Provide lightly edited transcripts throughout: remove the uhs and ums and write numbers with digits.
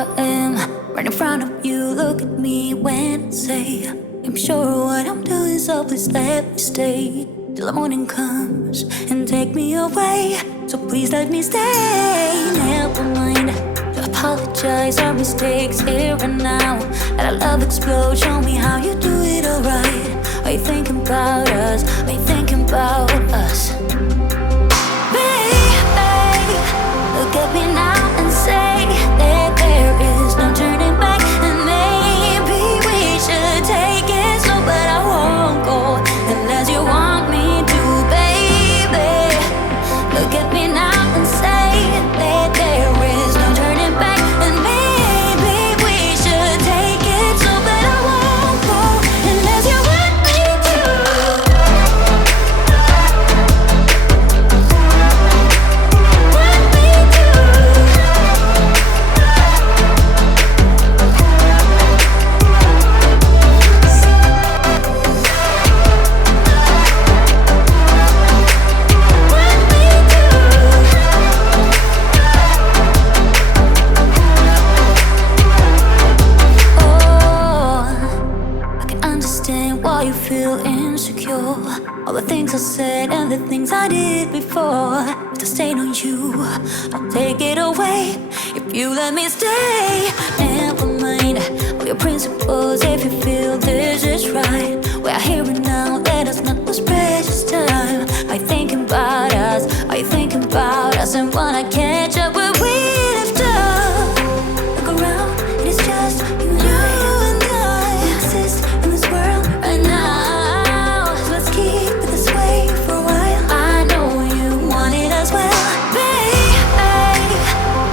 I am right in front of you. Look at me when I say I'm sure what I'm doing, so please let me stay till the morning comes and take me away. So please let me stay. Never mind to apologize our mistakes here and now. Let our love explode. Show me how you do it alright. Are you thinking about us? Are you thinking about us? Baby, look at me now and say that there is no turning back, and maybe we should take it slow, but I won't go unless you want me to, baby. Look at me now and say that there is no turning back, and maybe we should take it slow, but I won't go unless you want me to. Why you feel insecure? All the things I said and the things I did before. If I stayed on you, I'll take it away if you let me stay. Never mind all your principles if you feel this is right. We're here and now, let us not lose precious time. Are you thinking about us? Are you thinking about us? And wanna catch up where we left off? Look around, it is just you and I. We exist in this world right now, so let's keep it this way for a while. I know you want it as well, babe.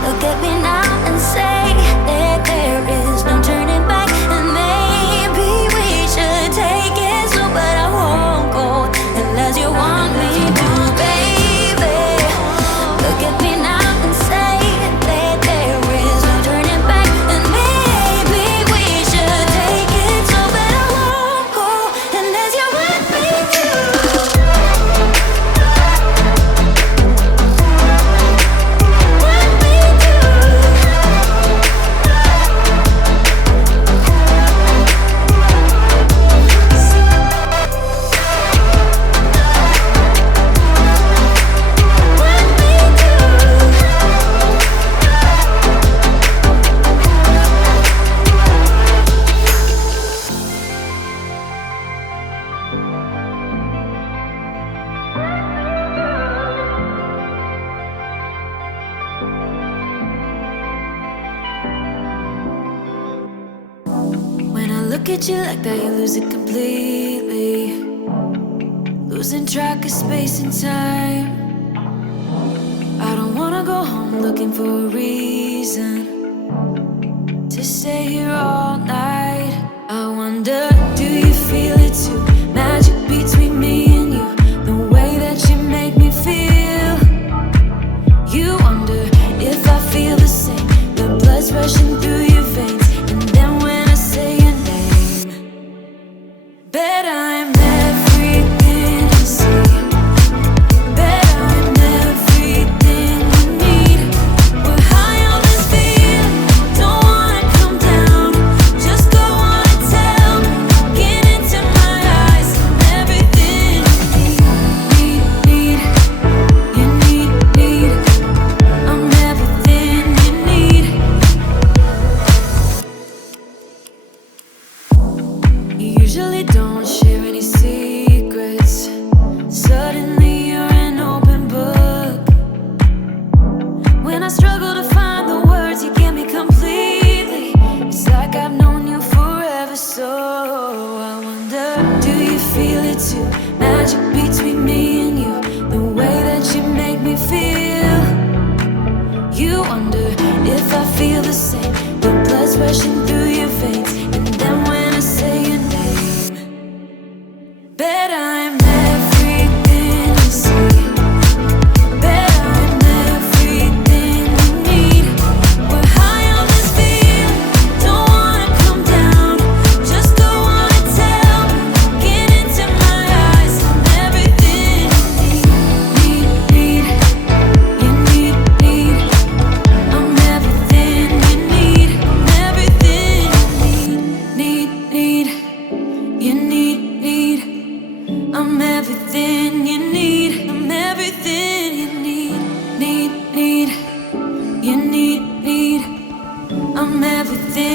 Look at me now and say that there is no turning back, and maybe we should take it slow, but I won't go unless you want me to, baby. Look at me now and say that there is no turning back, and maybe we should take it slow, but I won't go unless you want me to. When I look at you like that, you lose it completely, losing track of space and time. I don't wanna go home looking for a reason to stay here all night. I wonder, do you feel it too? Magic between me and you, the way that you make me feel. You wonder if I feel the same, the blood's rushing through your veins. And then when I say your name, bet I'm everything you see. Bet I'm everything you need. We're high on this feeling, don't wanna come down. Just go on and tell me, get into my eyes. I'm everything you need, need. You need. I'm everything you need. You usually don't share any secrets. Suddenly you're an open book. When I struggle to find the words, you get me completely. It's like I've known you forever, so I wonder, do you feel it too? Magic between me and you, the way that you make me feel. You wonder if I feel the same, the blood's rushing through your veins. And then when I say your name, bet I'm everything you see. Bet I'm everything you need. We're high on this feeling, don't wanna come down. Just go on and tell me, get into my eyes. I'm everything you need, need. You need. I'm everything you need. I'm everything